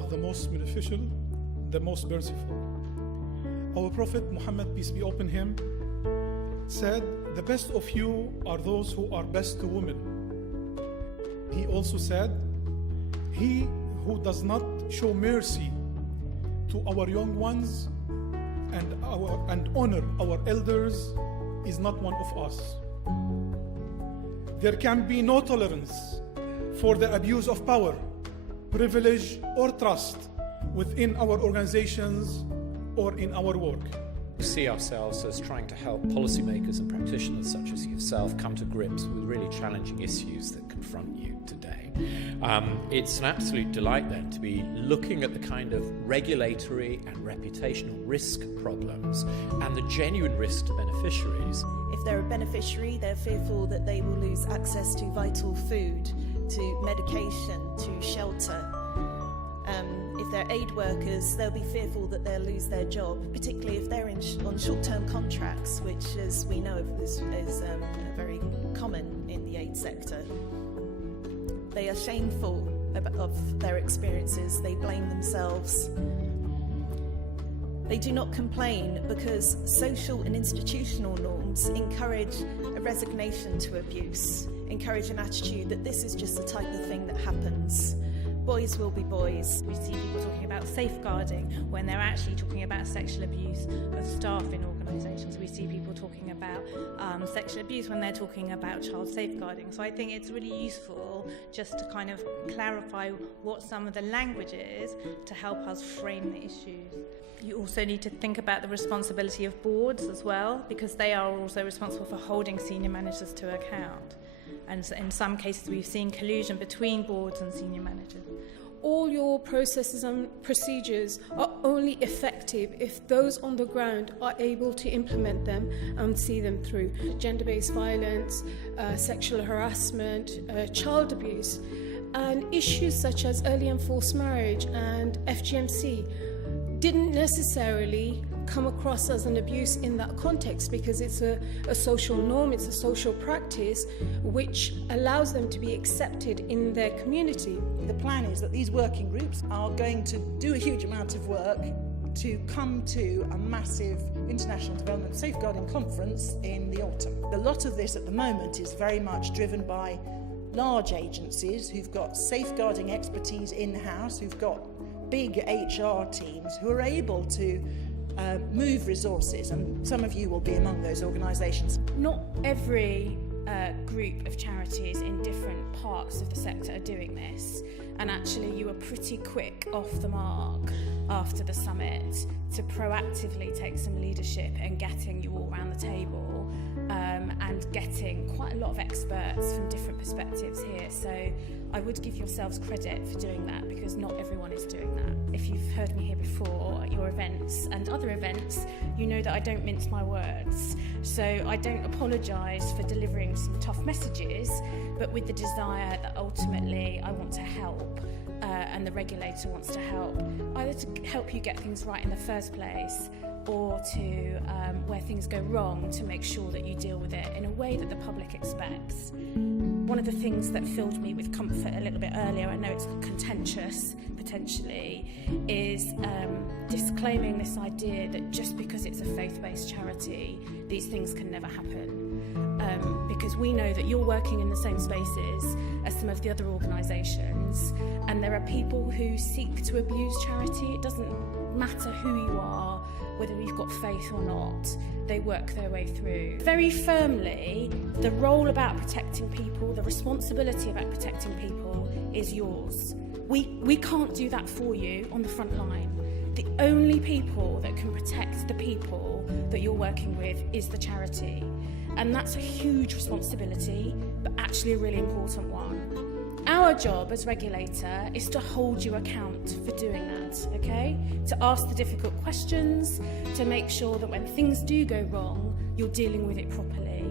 Allah the most beneficial, the most merciful. Our Prophet Muhammad, peace be upon him, said, "The best of you are those who are best to women." He also said, "He who does not show mercy to our young ones and honor our elders is not one of us." There can be no tolerance for the abuse of power, privilege, or trust within our organizations or in our work. We see ourselves as trying to help policymakers and practitioners such as yourself come to grips with really challenging issues that confront you today. It's an absolute delight then to be looking at the kind of regulatory and reputational risk problems and the genuine risk to beneficiaries. If they're a beneficiary, they're fearful that they will lose access to vital food, to medication, to shelter. If they're aid workers, they'll be fearful that they'll lose their job, particularly if they're on short-term contracts, which, as we know, is very common in the aid sector. They are shameful of their experiences. They blame themselves. They do not complain because social and institutional norms encourage a resignation to abuse, encourage an attitude that this is just the type of thing that happens. Boys will be boys. We see people talking about safeguarding when they're actually talking about sexual abuse of staff in organisations. We see people talking about sexual abuse when they're talking about child safeguarding. So I think it's really useful just to kind of clarify what some of the language is to help us frame the issues. You also need to think about the responsibility of boards as well, because they are also responsible for holding senior managers to account. And in some cases we've seen collusion between boards and senior managers. All your processes and procedures are only effective if those on the ground are able to implement them and see them through. Gender-based violence, sexual harassment, child abuse, and issues such as early and forced marriage and FGMC didn't necessarily come across as an abuse in that context because it's a social norm, it's a social practice which allows them to be accepted in their community. The plan is that these working groups are going to do a huge amount of work to come to a massive international development safeguarding conference in the autumn. A lot of this at the moment is very much driven by large agencies who've got safeguarding expertise in-house, who've got big HR teams who are able to move resources, and some of you will be among those organisations. Not every group of charities in different parts of the sector are doing this, and actually you were pretty quick off the mark after the summit to proactively take some leadership and getting you all around the table and getting quite a lot of experts from different perspectives here. So I would give yourselves credit for doing that, because not everyone is doing that. If you've heard me here before at your events and other events, you know that I don't mince my words. So I don't apologise for delivering some tough messages, but with the desire that ultimately I want to help and the regulator wants to help, either to help you get things right in the first place, or to, where things go wrong, to make sure that you deal with it in a way that the public expects. One of the things that filled me with comfort a little bit earlier, I know it's contentious potentially, is disclaiming this idea that just because it's a faith-based charity, these things can never happen. Because we know that you're working in the same spaces as some of the other organisations, and there are people who seek to abuse charity. It doesn't matter who you are, whether you've got faith or not, they work their way through. Very firmly, the role about protecting people, the responsibility about protecting people is yours. We can't do that for you on the front line. The only people that can protect the people that you're working with is the charity. And that's a huge responsibility, but actually a really important one. Our job as regulator is to hold you account for doing that, okay? To ask the difficult questions, to make sure that when things do go wrong, you're dealing with it properly.